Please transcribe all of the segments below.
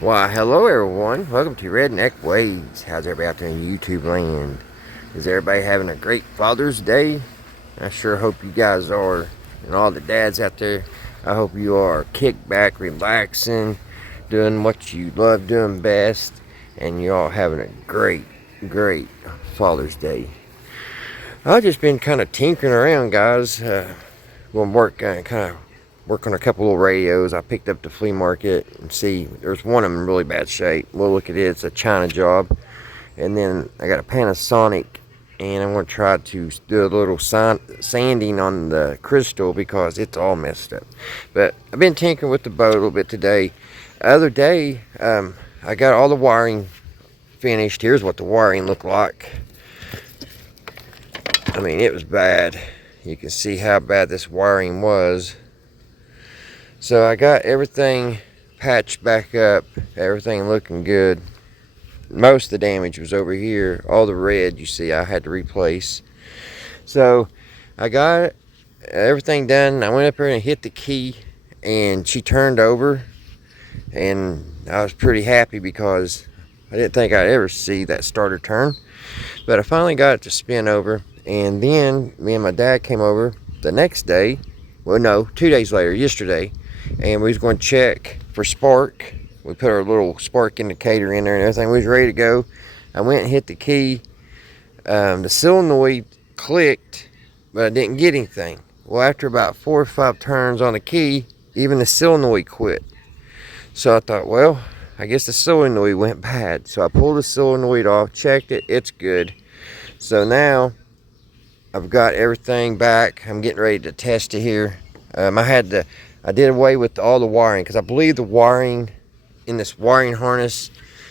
Why, hello everyone. Welcome to Redneck Ways. How's everybody out there in YouTube land? Is everybody having a great Father's Day? I sure hope you guys are. And all the dads out there, I hope you are kicked back, relaxing, doing what you love doing best, and you all having a great Father's Day. I've just been kind of tinkering around, guys. Going to work, kind of work on a couple of radios. I picked up the flea market and see there's one of them in really bad shape. We'll look at it. It's a China job. And then I got a Panasonic, and I'm going to try to do a little sanding on the crystal because it's all messed up. But I've been tinkering with the boat a little bit today. The other day, I got all the wiring finished. Here's what the wiring looked like. I mean, it was bad. You can see how bad this wiring was. So I got everything patched back up, everything looking good. Most of the damage was over here. All the red you see I had to replace. So I got everything done. I went up there and hit the key, and she turned over, and I was pretty happy because I didn't think I'd ever see that starter turn. But I finally got it to spin over, and then me and my dad came over the next day. Well, no, 2 days later, yesterday, and we was going to check for spark. We put our little spark indicator in there and everything. We was ready to go. I went and hit the key. The solenoid clicked, but I didn't get anything. Well, after about 4 or 5 turns on the key, even the solenoid quit. So I thought, well, I guess the solenoid went bad. So I pulled the solenoid off, checked it, it's good. So now I've got everything back. I'm getting ready to test it here. I did away with all the wiring because I believe the wiring in this wiring harness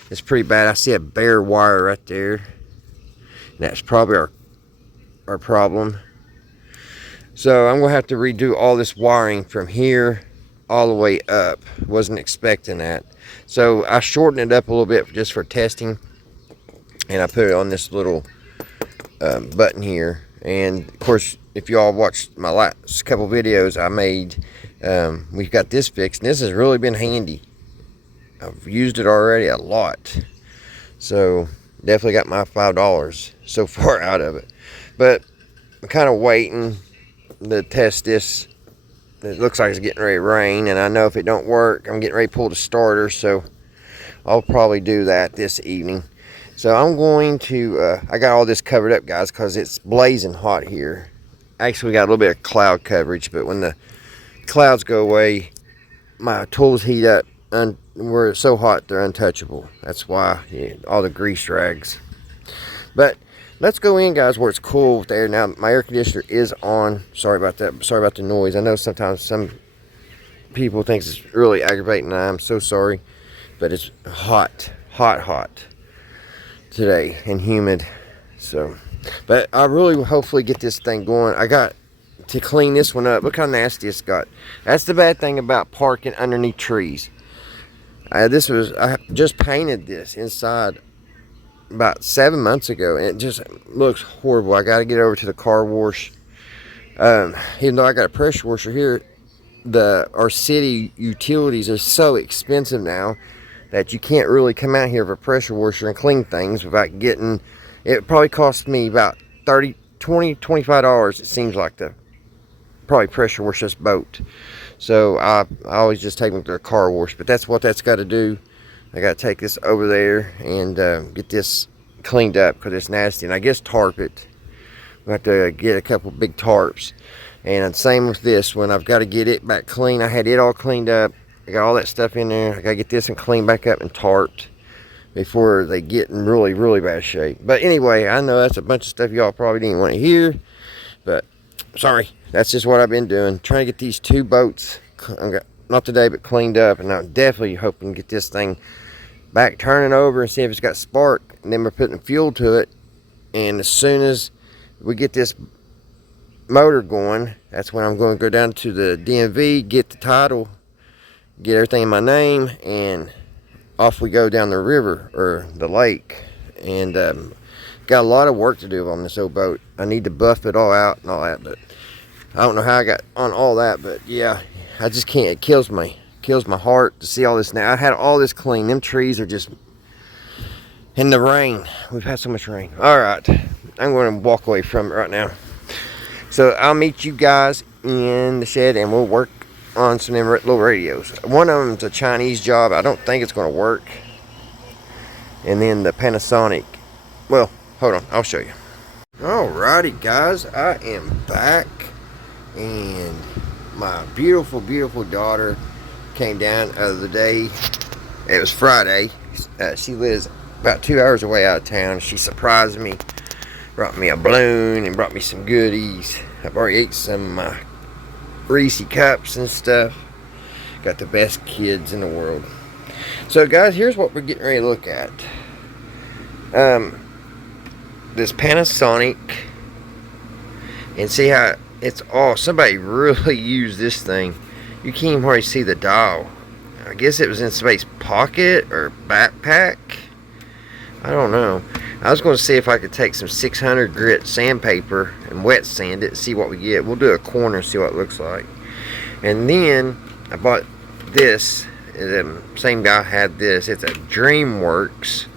is pretty bad. I see a bare wire right there. And that's probably our problem. So I'm going to have to redo all this wiring from here all the way up. Wasn't expecting that. So I shortened it up a little bit just for testing. And I put it on this little button here. And of course, if you all watched my last couple videos I made, we've got this fixed. And this has really been handy. I've used it already a lot. So definitely got my $5 so far out of it. But I'm kind of waiting to test this. It looks like it's getting ready to rain, and I know if it don't work, I'm getting ready to pull the starter, so I'll probably do that this evening. So I'm going to, I got all this covered up, guys, because it's blazing hot here. Actually, we got a little bit of cloud coverage, but when the clouds go away, my tools heat up, and we're so hot they're untouchable. That's why all the grease rags. But let's go in, guys, where it's cool with the air. Now, my air conditioner is on. Sorry about that. Sorry about the noise. I know sometimes some people think it's really aggravating. I'm so sorry. But it's hot today and humid. So, but I really will hopefully get this thing going. I got to clean this one up. Look how nasty it's got. That's the bad thing about parking underneath trees. I just painted this inside about 7 months ago, and it just looks horrible. I got to get over to the car wash. Even though I got a pressure washer here, our city utilities are so expensive now that you can't really come out here for a pressure washer and clean things without getting. It probably cost me about $25. It seems like to probably pressure wash this boat. So I always just take them to a car wash, but that's what that's got to do. I got to take this over there and get this cleaned up because it's nasty. And I guess tarp it. We have to get a couple big tarps. And same with this one. I've got to get it back clean. I had it all cleaned up. I got all that stuff in there. I got to get this and cleaned back up and tarped before they get in really bad shape. But anyway, I know that's a bunch of stuff y'all probably didn't want to hear. But sorry. That's just what I've been doing. Trying to get these 2 boats, not today, but cleaned up. And I'm definitely hoping to get this thing back turning over and see if it's got spark. And then we're putting fuel to it. And as soon as we get this motor going, that's when I'm going to go down to the DMV, get the title, get everything in my name, and off we go down the river or the lake. And got a lot of work to do on this old boat. I need to buff it all out and all that, but I don't know how I got on all that, but yeah, I just can't. It kills me. kills my heart to see all this now. I had all this clean. Them trees are just in the rain. We've had so much rain. All right, I'm going to walk away from it right now. So I'll meet you guys in the shed and we'll work on some little radios. One of them's a Chinese job. I don't think it's going to work. And then the Panasonic. Well, hold on. I'll show you. Alrighty, guys. I am back. And my beautiful, beautiful daughter came down the other day. It was Friday. She lives about 2 hours away out of town. She surprised me. Brought me a balloon and brought me some goodies. I've already ate some of my Reese cups and stuff. Got the best kids in the world. So guys, here's what we're getting ready to look at. This Panasonic, and see how it's somebody really used this thing. You can't even hardly see the dial. I guess it was in somebody's pocket or backpack. I don't know. I was going to see if I could take some 600 grit sandpaper and wet sand it and see what we get. We'll do a corner and see what it looks like. And then I bought this. The same guy had this. It's a DreamWorks.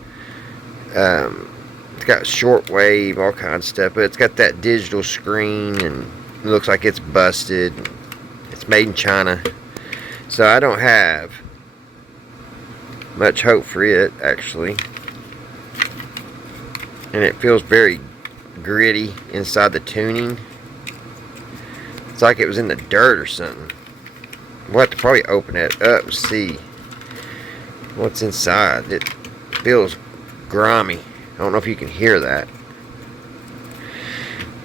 It's got shortwave, all kinds of stuff, but it's got that digital screen and it looks like it's busted. It's made in China. So I don't have much hope for it, actually. And it feels very gritty inside the tuning. It's like it was in the dirt or something. We'll have to probably open it up and see what's inside. It feels grimy. I don't know if you can hear that.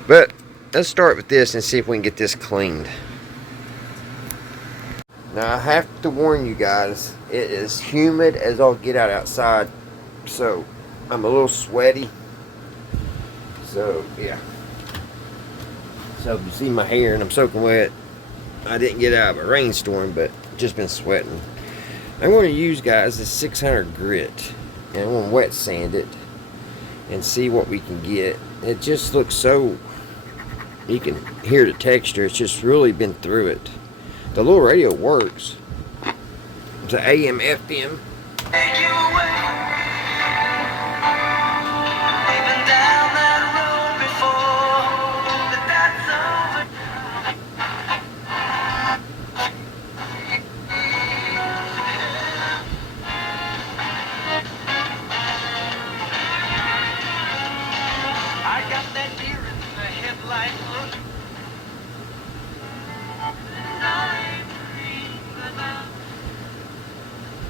But let's start with this and see if we can get this cleaned. Now I have to warn you guys, it is humid as all get out outside. So I'm a little sweaty. So yeah. So if you see my hair and I'm soaking wet, I didn't get out of a rainstorm, but just been sweating. I'm going to use, guys, this 600 grit, and I'm going to wet sand it and see what we can get. It just looks so, you can hear the texture. It's just really been through it. The little radio works. It's an AM FM.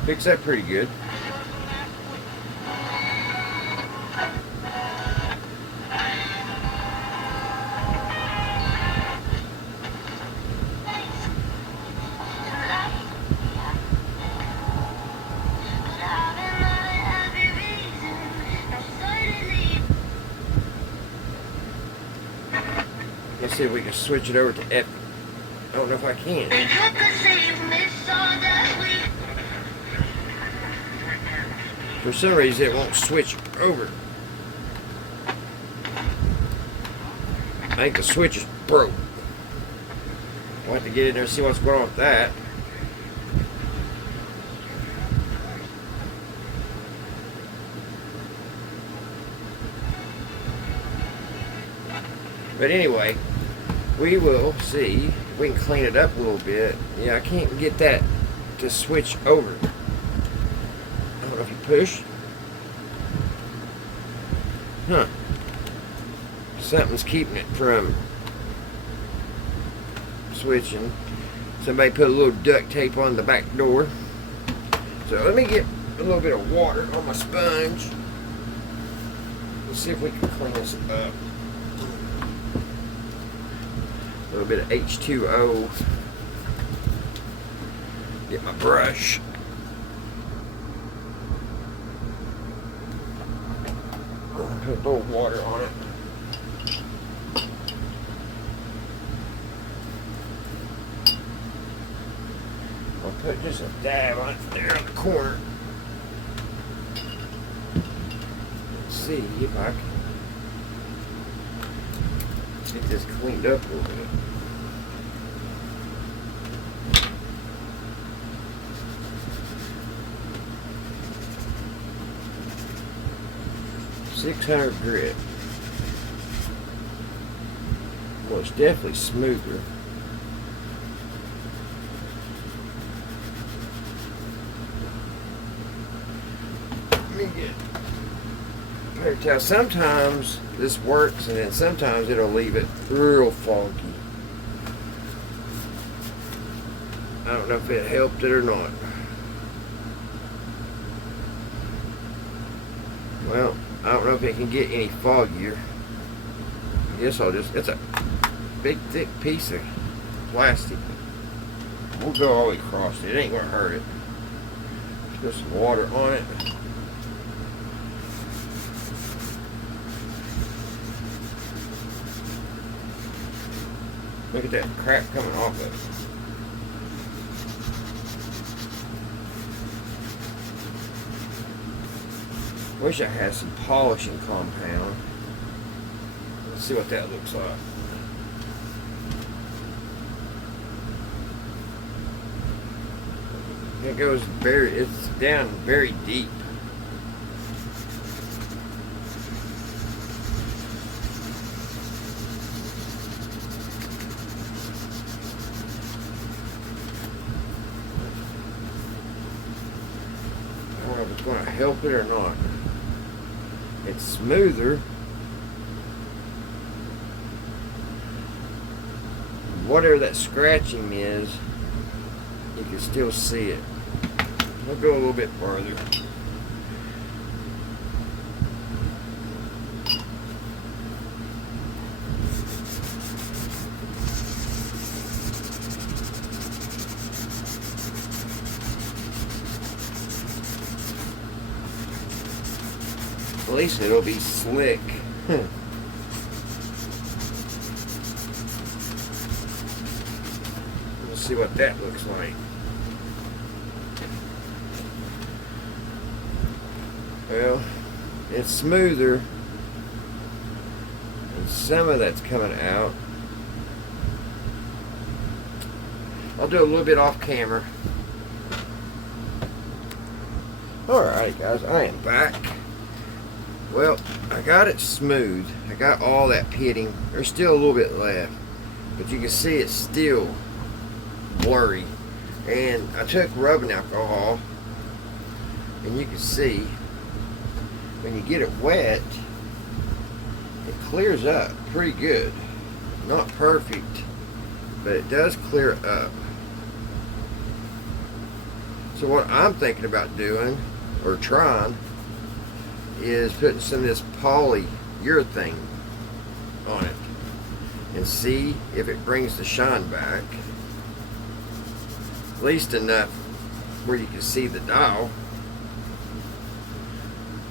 Picks up pretty good. Let's see if we can switch it over to F. I don't know if I can. For some reason it won't switch over. I think the switch is broke. We'll have to get in there and see what's going on with that. But anyway, we will see if we can clean it up a little bit. Yeah, I can't get that to switch over. I don't know if you push. Huh. Something's keeping it from switching. Somebody put a little duct tape on the back door. So let me get a little bit of water on my sponge. Let's see if we can clean this up. A little bit of H2O. Get my brush. Put a little water on it. I'll put just a dab on it there on the corner. Let's see if I can get this cleaned up a little bit. 600 grit. Well, it's definitely smoother. Let me get paper towel. Sometimes this works, and then sometimes it'll leave it real foggy. I don't know if it helped it or not. Well, I don't know if it can get any foggier. I guess I'll just, it's a big thick piece of plastic. We'll go all the way across it. It ain't gonna hurt it. Just put some water on it. Look at that crap coming off of it. Wish I had some polishing compound. Let's see what that looks like. It goes very, it's down very deep. I don't know if it's going to help it or not. It's smoother. Whatever that scratching is, you can still see it. I'll go a little bit farther. At least it'll be slick. Let's see what that looks like. Well, it's smoother, and some of that's coming out. I'll do a little bit off camera. Alright guys, I am back. Well, I got it smooth. I got all that pitting. There's still a little bit left, but you can see it's still blurry. And I took rubbing alcohol, and you can see when you get it wet, it clears up pretty good. Not perfect, but it does clear up. So what I'm thinking about doing, or trying, is putting some of this polyurethane on it and see if it brings the shine back, at least enough where you can see the dial.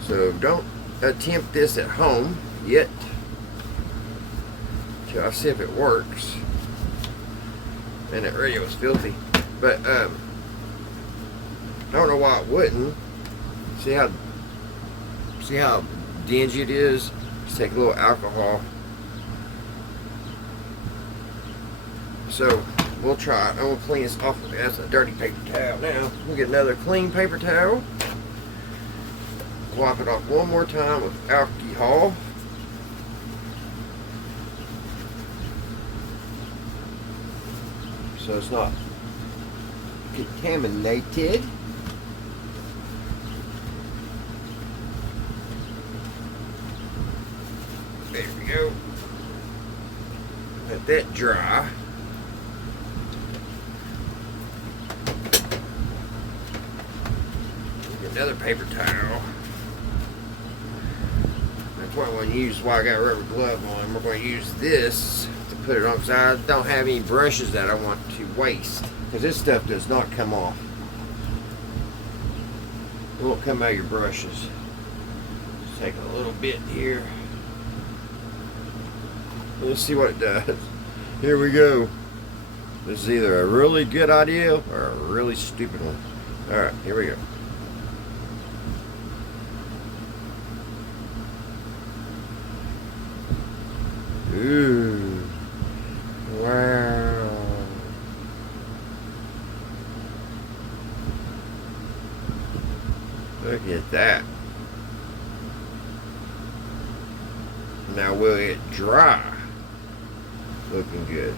So don't attempt this at home yet till I see if it works. And that radio is filthy, but I don't know why it wouldn't. See how dingy it is? Just take a little alcohol. So we'll try it. I'm gonna clean this off. That's a dirty paper towel now. We'll get another clean paper towel. Wipe it off one more time with alcohol. So it's not contaminated. There we go. Let that dry. Get another paper towel. That's what I'm going to use. Why I got a rubber glove on. We're going to use this to put it on, because I don't have any brushes that I want to waste, because this stuff does not come off. It won't come out of your brushes. Just take a little bit here. Let's see what it does. Here we go. This is either a really good idea or a really stupid one. Alright, here we go. Ooh. Wow. Look at that. Now will it dry? Looking good.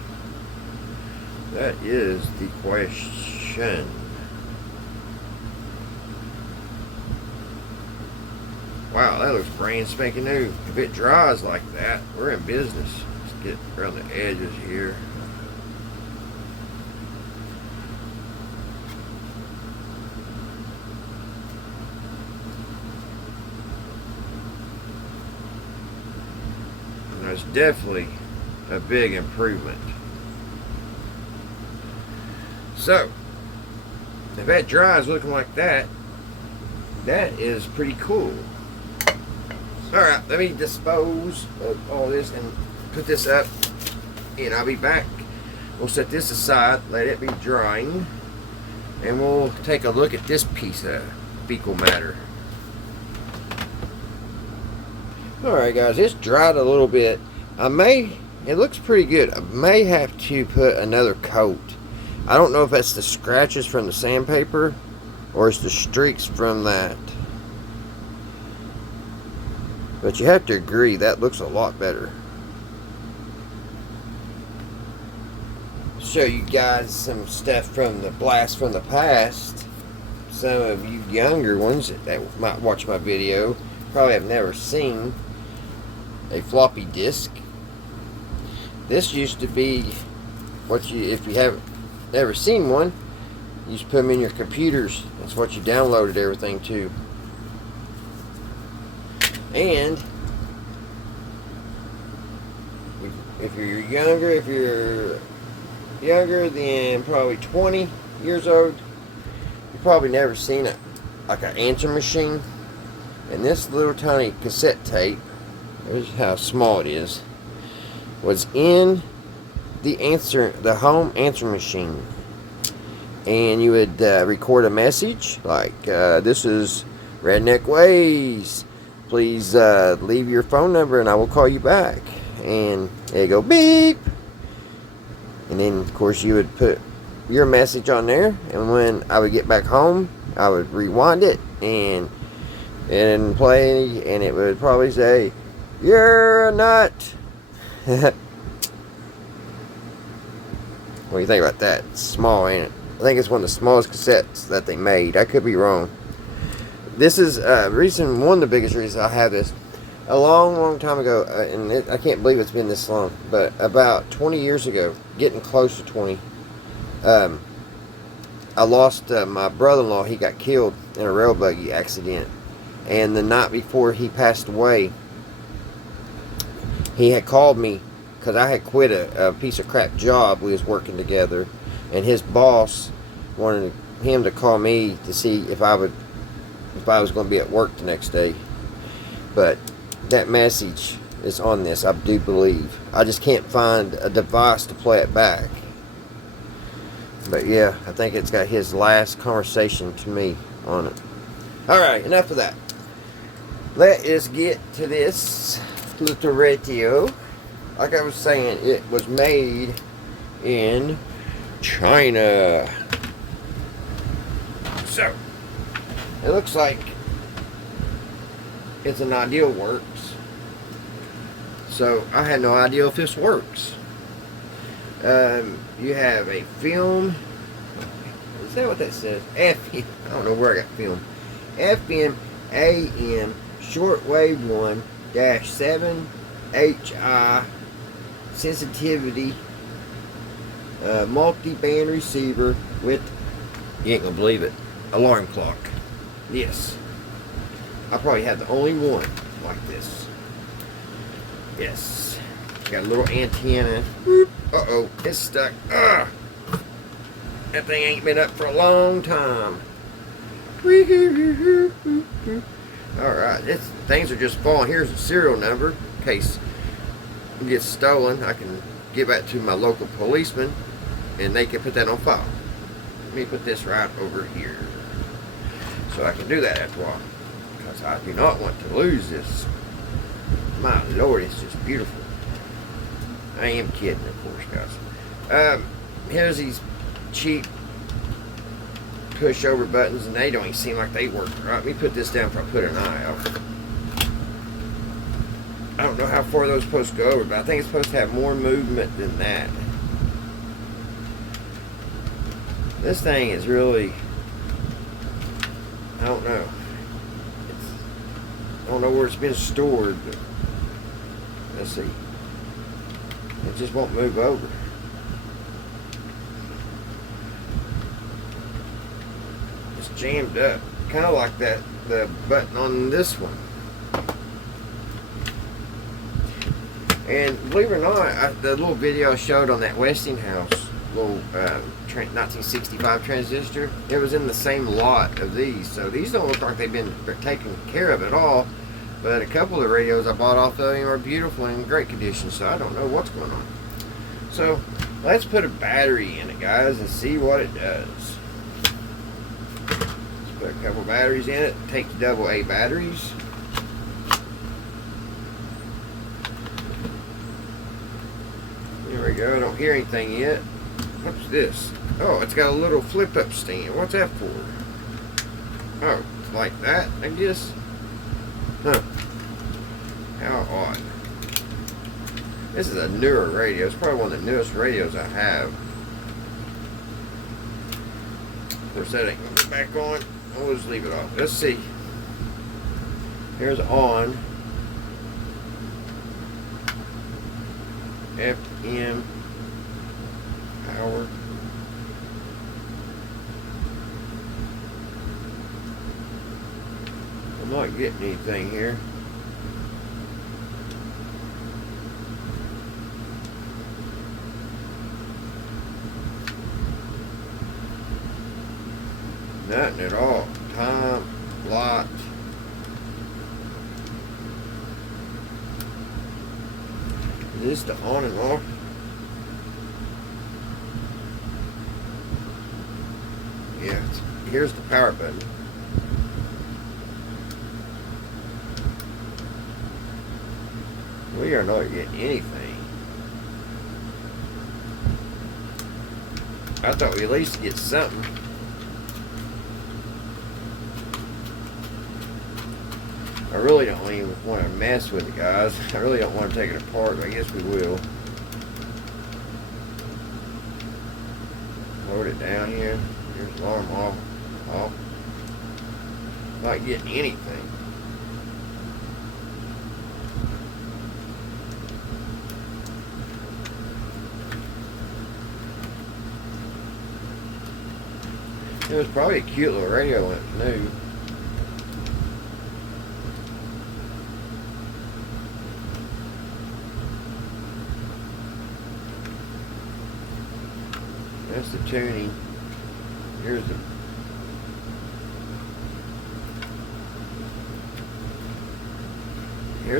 That is the question. Wow, that looks brand spanking new. If it dries like that, we're in business. Let's get around the edges here. And that's definitely a big improvement. So, if that dries looking like that, that is pretty cool. Alright, let me dispose of all this and put this up, and I'll be back. We'll set this aside, let it be drying, and we'll take a look at this piece of fecal matter. Alright guys, it's dried a little bit. It looks pretty good. I may have to put another coat. I don't know if that's the scratches from the sandpaper or it's the streaks from that. But you have to agree, that looks a lot better. Show you guys some stuff from the blast from the past. Some of you younger ones that might watch my video probably have never seen a floppy disk. This used to be what if you haven't never seen one, you used to put them in your computers. That's what you downloaded everything to. And if you're younger than probably 20 years old, you've probably never seen it like an answer machine. And this little tiny cassette tape, here's how small it is, was in the home answer machine. And you would record a message like, this is Redneck Ways. Please leave your phone number and I will call you back. And it'd go beep. And then, of course, you would put your message on there. And when I would get back home, I would rewind it and play. And it would probably say, "You're a nut." What do you think about that? It's small, ain't it? I think it's one of the smallest cassettes that they made. I could be wrong. This is one of the biggest reasons I have this. A long time ago, and I can't believe it's been this long, but about 20 years ago, getting close to 20, I lost my brother-in-law. He got killed in a rail buggy accident. And the night before he passed away, he had called me because I had quit a piece of crap job we was working together, and his boss wanted him to call me to see if I was going to be at work the next day. But that message is on this, I do believe. I just can't find a device to play it back. But yeah, I think it's got his last conversation to me on it. Alright, enough of that. Let us get to this little radio. Like I was saying, it was made in China. So, it looks like it's an Ideal Works. So, I had no idea if this works. You have a film. Is that what that says? FM. I don't know where I got film. FM AM shortwave 1-7 HI sensitivity multi-band receiver with, you ain't gonna believe it, alarm clock. Yes, I probably have the only one like this. Yes, got a little antenna. Uh-oh, it's stuck. Ugh. That thing ain't been up for a long time. Alright, things are just falling. Here's the serial number in case it gets stolen. I can give that to my local policeman and they can put that on file. Let me put this right over here so I can do that after a while, because I do not want to lose this. My lord, it's just beautiful. I am kidding, of course, guys. Here's these cheap push-over buttons, and they don't even seem like they work right. Let me put this down before I put an eye out. I don't know how far those supposed to go over, but I think it's supposed to have more movement than that. This thing is really, I don't know. I don't know where it's been stored, but let's see. It just won't move over. It's jammed up, kind of like the button on this one. And believe it or not, the little video I showed on that Westinghouse little 1965 transistor, it was in the same lot of these. So these don't look like they've been taken care of at all. But a couple of the radios I bought off of them are beautiful and in great condition. So I don't know what's going on. So let's put a battery in it, guys, and see what it does. Let's put a couple batteries in it. Take the AA batteries. There we go. I don't hear anything yet. What's this? Oh, it's got a little flip-up stand. What's that for? Oh, like that, I guess. Huh. How odd. This is a newer radio. It's probably one of the newest radios I have. Of course, that ain't going to go back on. I'll just leave it off. Let's see. Here's on. FM power. I'm not getting anything here. Nothing at all. Time, lot. Is this the on and off? Yeah, here's the power button. We are not getting anything. I thought we at least get something. I really don't even want to mess with it, guys. I really don't want to take it apart, but I guess we will. Load it down here. Here's the alarm off. Off. Not getting anything. It was probably a cute little radio when it was new. That's the tuning. Here's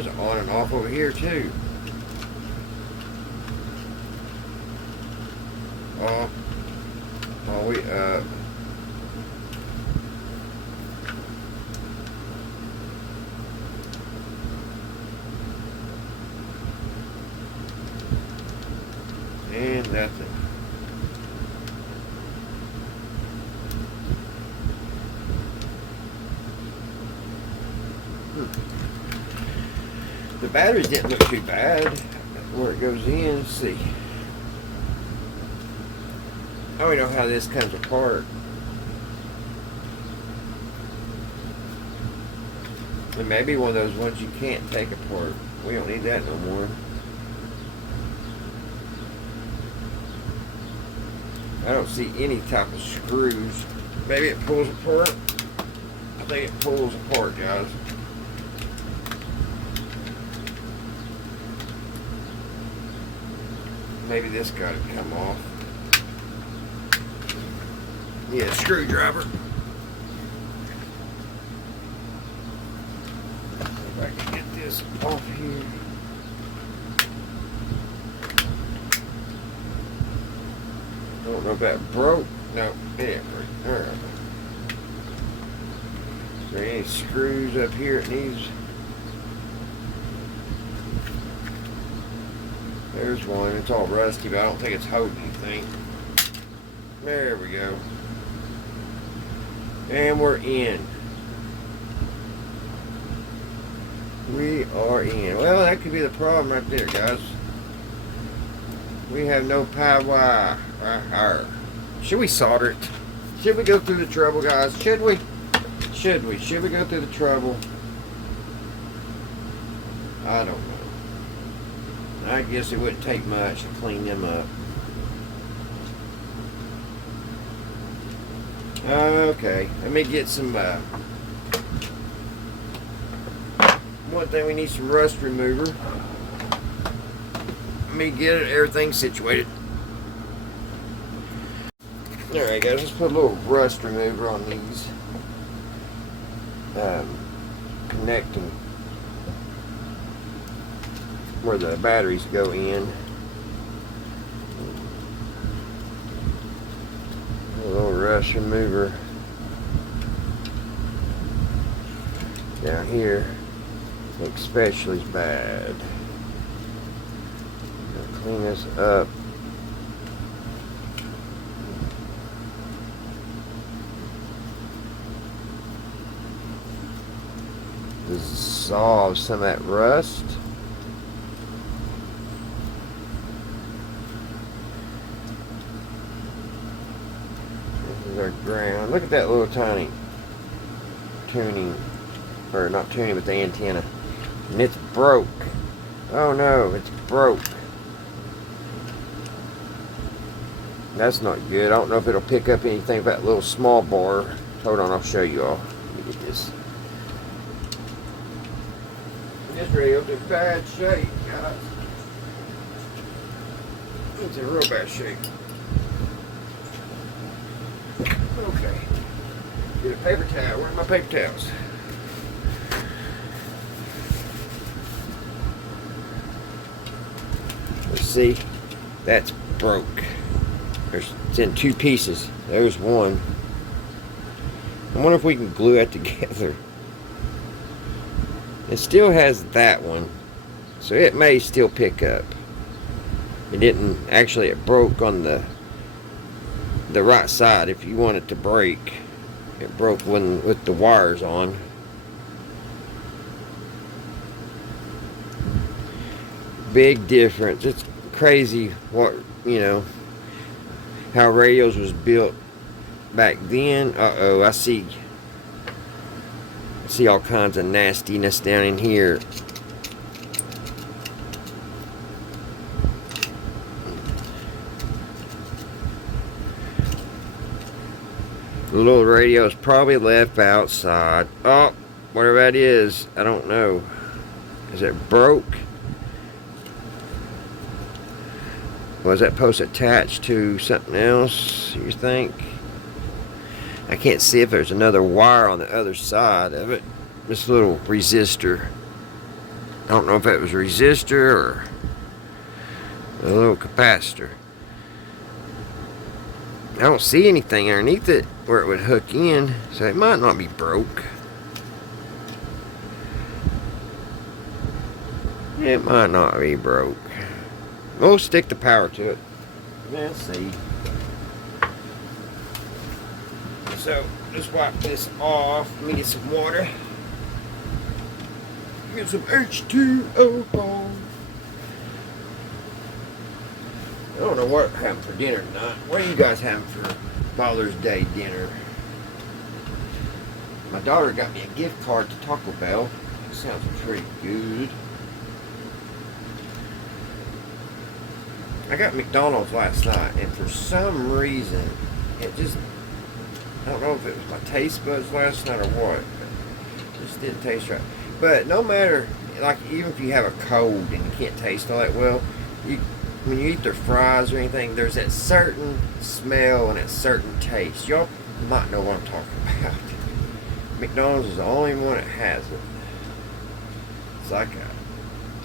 the on and off over here too. Off. All we up. And nothing. The batteries didn't look too bad where it goes in. Let's see. I don't know how this comes apart. It may be one of those ones you can't take apart. We don't need that no more. I don't see any type of screws. Maybe it pulls apart. I think it pulls apart, guys. Maybe this got to come off. Yeah, screwdriver. If I can get this off here. I don't know if that broke. No, it didn't break. Alright. Is there any screws up here it needs? There's one. It's all rusty, but I don't think it's holding anything. There we go. And we're in. We are in. Well, that could be the problem right there, guys. We have no power. Should we solder it? Should we go through the trouble, guys? Should we? Should we? Should we go through the trouble? I don't know. I guess it wouldn't take much to clean them up. Okay, let me get some, one thing, we need some rust remover. Let me get everything situated. Alright guys, let's put a little rust remover on these. Connecting where the batteries go in. A little rust remover down here, especially bad. I'll clean this up. Dissolve some of that rust. Our ground. Look at that little tiny tuning, or not tuning, but the antenna, and it's broke. Oh no, it's broke. That's not good. I don't know if it'll pick up anything about that little small bar. Hold on, I'll show you all. Let me get this. This radio's in bad shape, guys. It's in real bad shape. Okay. Get a paper towel. Where are my paper towels? Let's see. That's broke. It's in two pieces. There's one. I wonder if we can glue it together. It still has that one, so it may still pick up. It didn't actually. It broke on the right side. If you want it to break, it broke when with the wires on. Big difference. It's crazy what, you know, how radios was built back then. I see all kinds of nastiness down in here. The little radio is probably left outside. Oh, whatever that is, I don't know. Is it broke? Was that post attached to something else, you think? I can't see if there's another wire on the other side of it. This little resistor. I don't know if that was a resistor or a little capacitor. I don't see anything underneath it where it would hook in, so it might not be broke. It might not be broke. We'll stick the power to it. Let's see. So, just wipe this off. Let me get some water. Get some H2O. I don't know what I'm having for dinner tonight. What are you guys having for Father's Day dinner? My daughter got me a gift card to Taco Bell. That sounds pretty good. I got McDonald's last night, and for some reason, it just, I don't know if it was my taste buds last night or what, but it just didn't taste right. But no matter, like, even if you have a cold and you can't taste all that well, when you eat their fries or anything, there's that certain smell and that certain taste. Y'all might know what I'm talking about. McDonald's is the only one that has it. It's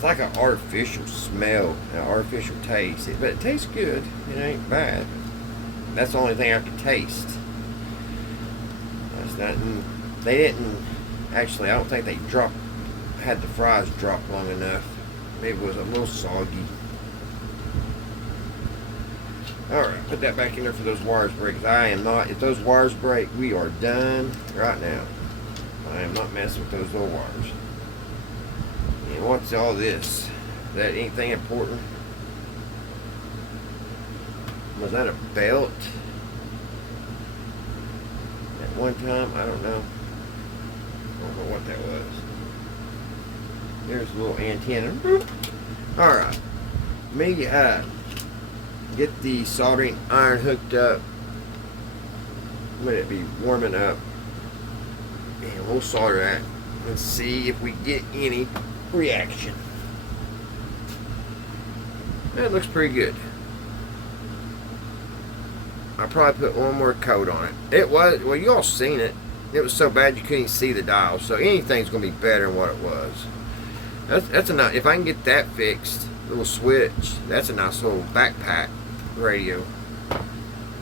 like an artificial smell, an artificial taste. But it tastes good. It ain't bad. That's the only thing I can taste. That's not. They didn't actually. I don't think they had the fries drop long enough. Maybe it was a little soggy. Alright, put that back in there for those wires break. I am not, if those wires break, we are done right now. I am not messing with those little wires. And what's all this? Is that anything important? Was that a belt? At one time, I don't know. I don't know what that was. There's a little antenna. Alright. Me get the soldering iron hooked up. Let it be warming up. And we'll solder that. Let's see if we get any reaction. That looks pretty good. I probably put one more coat on it. It was, well, you all seen it. It was so bad you couldn't see the dial. So anything's gonna be better than what it was. That's a nice. If I can get that fixed, little switch. That's a nice little backpack radio.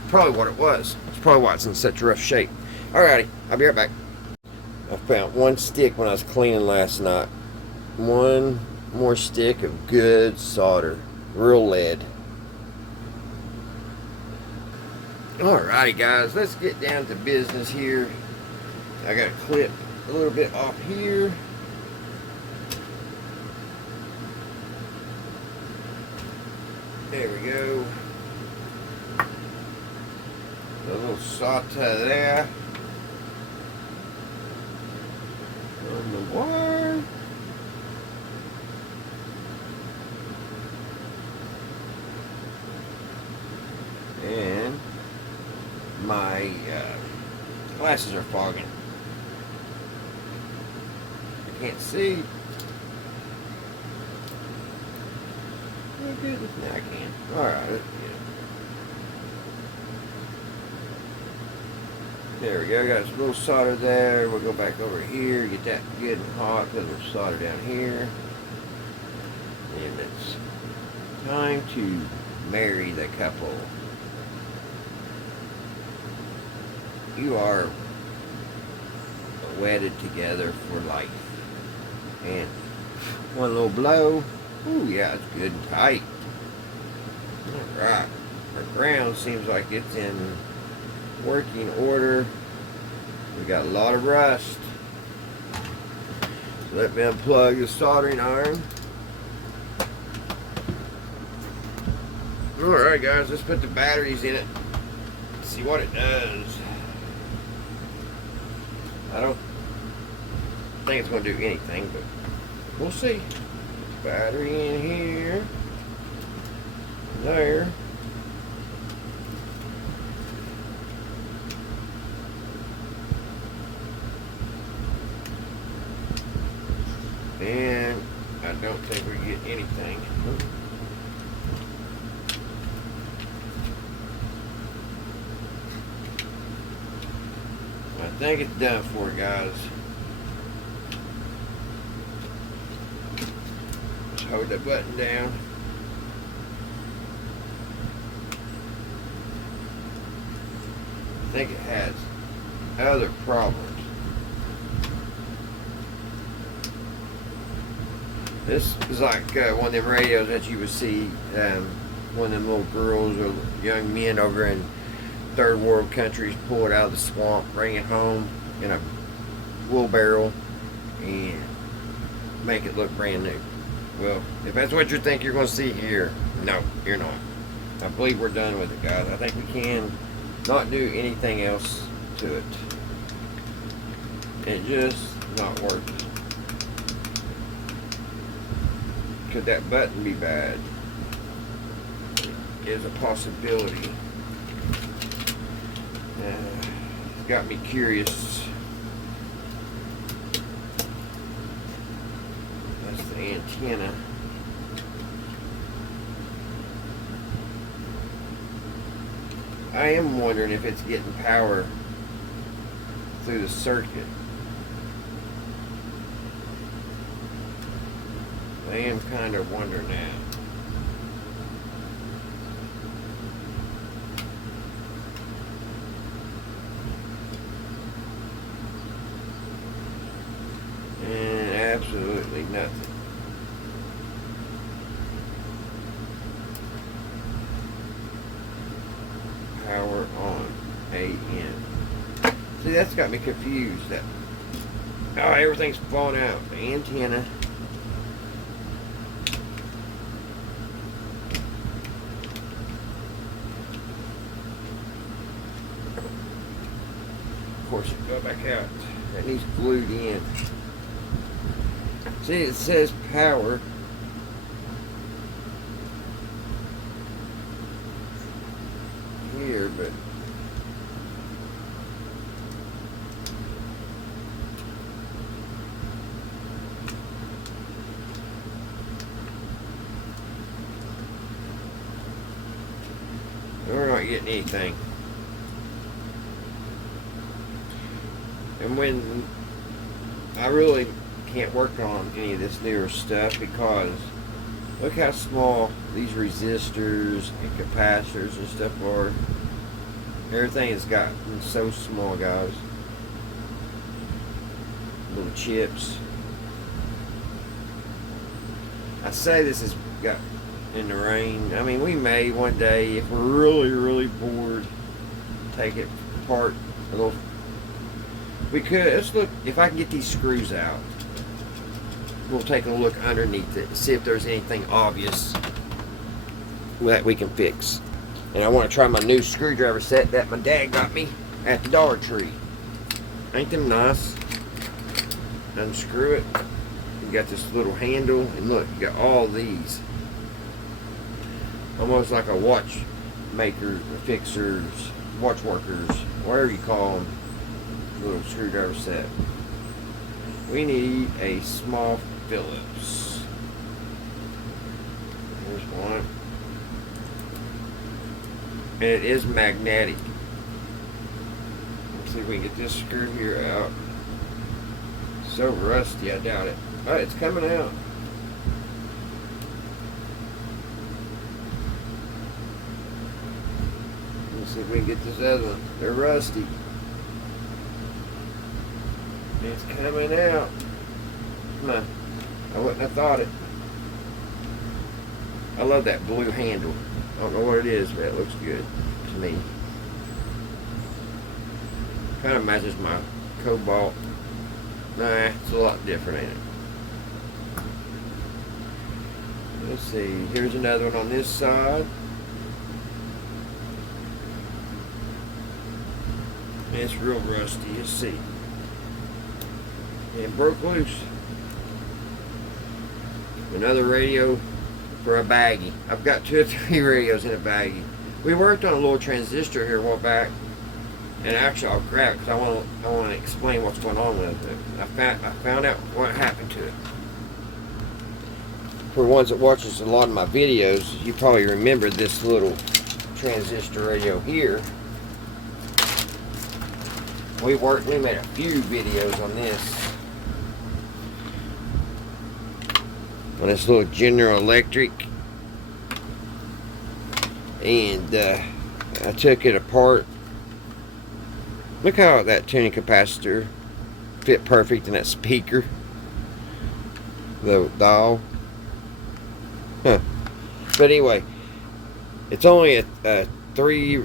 Probably what it was. It's probably why it's in such rough shape. Alrighty, I'll be right back. I found one stick when I was cleaning last night. One more stick of good solder, real lead. Alrighty guys, let's get down to business here. I got to clip a little bit off here. There we go. A little solder there. On the wire. And my glasses are fogging. I can't see. Oh goodness, now I can. Alright, yeah. There we go, got a little solder there. We'll go back over here, get that good and hot, put a little solder down here. And it's time to marry the couple. You are wedded together for life. And one little blow. Ooh, yeah, it's good and tight. Alright. Our ground seems like it's in working order. We got a lot of rust. So let me unplug the soldering iron. Alright guys, let's put the batteries in it. See what it does. I don't think it's going to do anything, but we'll see. Battery in here. There. And I don't think we get anything. I think it's done for it, guys. Just hold that button down. I think it has other problems. This is like one of them radios that you would see one of them little girls or young men over in third world countries pull it out of the swamp, bring it home in a wheelbarrow and make it look brand new. Well, if that's what you think you're going to see here, no, you're not. I believe we're done with it, guys. I think we can not do anything else to it. It just not working. Could that button be bad? Is a possibility. It's got me curious. That's the antenna. I am wondering if it's getting power through the circuit. I am kind of wondering that. And absolutely nothing. Power on. AM. See, that's got me confused. Oh, everything's falling out. The antenna. of course it fell back out. That needs glued in. See, it says power. Here, but we're not getting anything. And when I really can't work on any of this newer stuff because look how small these resistors and capacitors and stuff are. Everything has gotten so small, guys. Little chips. I say this has got in the rain. I mean, we may one day, if we're really, really bored, take it apart a little. We could. Let's look if I can get these screws out. We'll take a look underneath it, see if there's anything obvious that we can fix. And I want to try my new screwdriver set that my dad got me at the Dollar Tree. Ain't them nice? Unscrew it. You got this little handle, and look, you got all these. Almost like a watch maker, fixers, watch workers, whatever you call them, little screwdriver set. We need a small Phillips. Here's one. And it is magnetic. Let's see if we can get this screw here out. So rusty, I doubt it. Oh, it's coming out. Let's see if we can get this other one. They're rusty. It's coming out. Huh. I wouldn't have thought it. I love that blue handle. I don't know what it is, but it looks good to me. Kind of matches my Cobalt. Nah, it's a lot different, ain't it? Let's see. Here's another one on this side. It's real rusty. Let's see. It broke loose. Another radio for a baggie. I've got 2 or 3 radios in a baggie. We worked on a little transistor here a while back, and actually I'll grab it because I want to explain what's going on with it. I found out what happened to it. For ones that watches a lot of my videos, you probably remember this little transistor radio here. We made a few videos on this. On this little General Electric, and I took it apart. Look how that tuning capacitor fit perfect in that speaker, the dial. Huh. But anyway, it's only a 3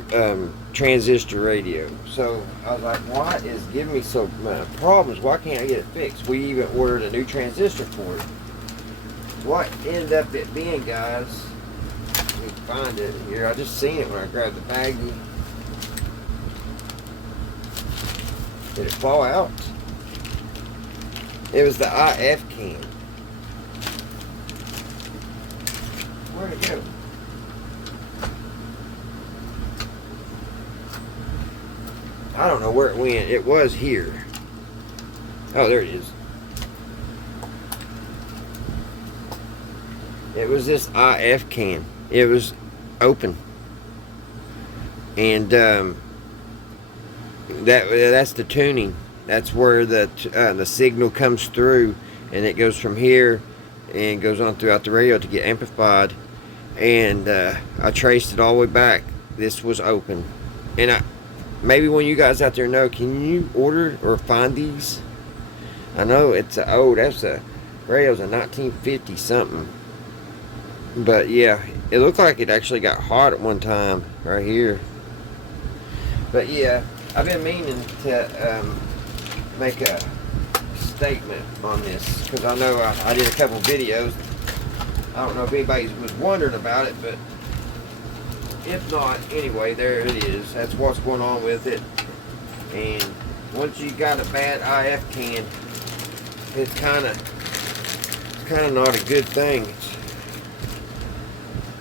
transistor radio, so I was like, what is giving me so many problems? Why can't I get it fixed? We even ordered a new transistor for it. What ended up it being, guys, let me find it here. I just seen it when I grabbed the baggie. Did it fall out? It was the IF can. Where'd it go? I don't know where it went. It was here. Oh, there it is. It was this IF can. It was open, and that's the tuning. That's where the signal comes through, and it goes from here and goes on throughout the radio to get amplified. And I traced it all the way back. This was open, and maybe when you guys out there know, can you order or find these? I know it's that's a radio's a 1950 something. But yeah, it looked like it actually got hot at one time right here. But yeah, I've been meaning to make a statement on this because I know I did a couple videos. I don't know if anybody was wondering about it, but if not, anyway, there it is. That's what's going on with it. And once you got a bad IF can, it's kind of not a good thing.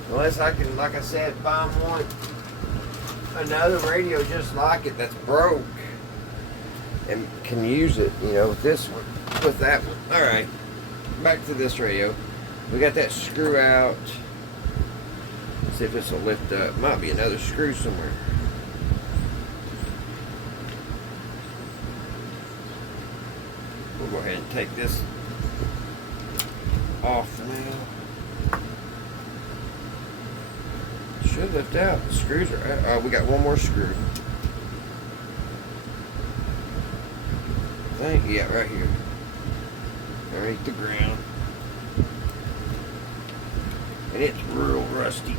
Unless I can, like I said, find another radio just like it that's broke and can use it, you know, with this one, with that one. All right, back to this radio. We got that screw out. Let's see if this will lift up. Might be another screw somewhere. We'll go ahead and take this off now. Should lift out. The screws are out. We got one more screw. I think, yeah, right here. Underneath the ground. And it's real rusty.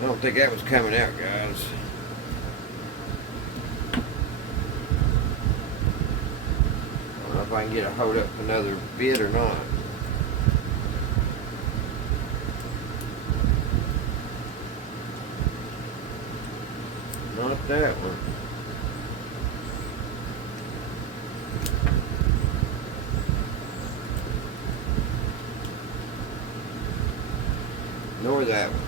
I don't think that was coming out, guys. I don't know if I can get a hold up another bit or not. Not that one. Nor that one.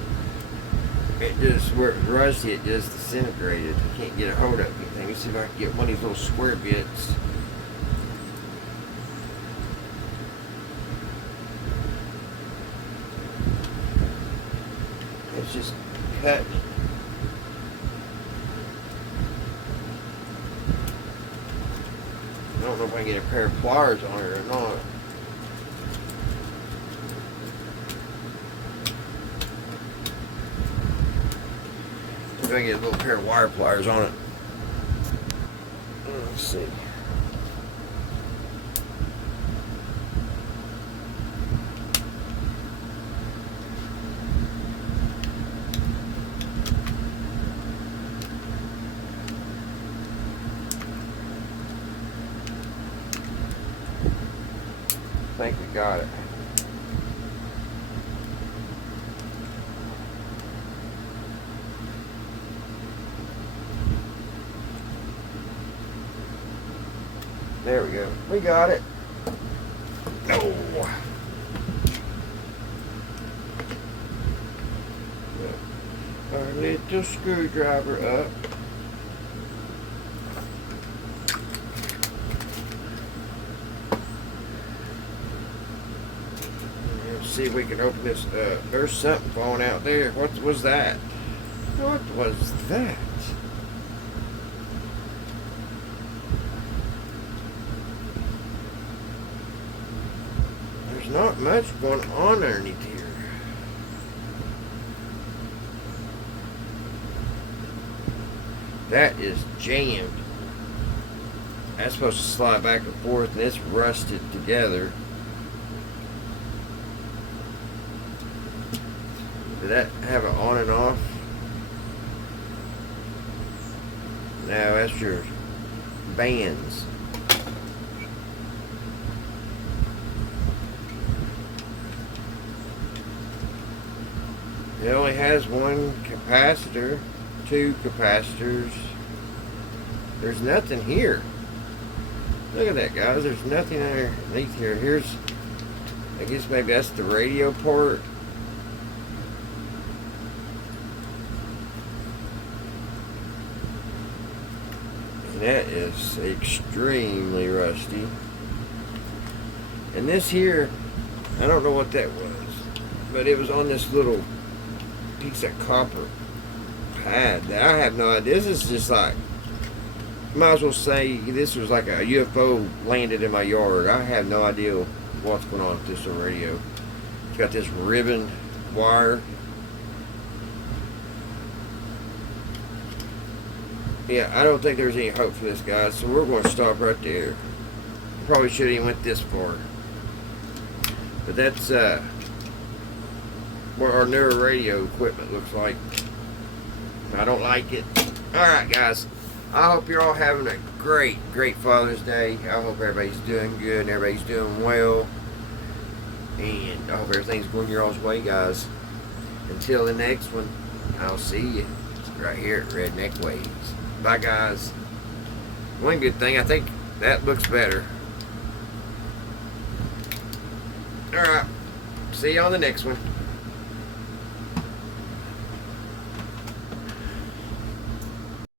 It just, where it was rusty, it just disintegrated. I can't get a hold of anything. Let me see if I can get one of these little square bits. It's just cut. I don't know if I can get a pair of pliers on it or not. If I can get a little pair of wire pliers on it. Let's see. I think we got it. There we go. We got it. Oh. Our little screwdriver up. Let's see if we can open this up. There's something falling out there. What was that? What was that? There's not much going on underneath here. That is jammed. That's supposed to slide back and forth, and it's rusted together. Did that have it on and off? No, that's your bands. It only has one capacitor, two capacitors. There's nothing here. Look at that, guys. There's nothing underneath here. Here's, I guess maybe that's the radio port. And that is extremely rusty. And this here, I don't know what that was, but it was on this little piece of copper pad that I have no idea. This is just like, might as well say this was like a UFO landed in my yard. I have no idea what's going on with this radio. It's got this ribbon wire. Yeah, I don't think there's any hope for this, guys, so we're going to stop right there. Probably shouldn't even went this far. But that's what our newer radio equipment looks like. I don't like it. Alright, guys. I hope you're all having a great Father's Day. I hope everybody's doing good and everybody's doing well. And I hope everything's going your all's way, guys. Until the next one, I'll see you. right here at Redneck Waves. Bye, guys. One good thing, I think that looks better. Alright, see you on the next one.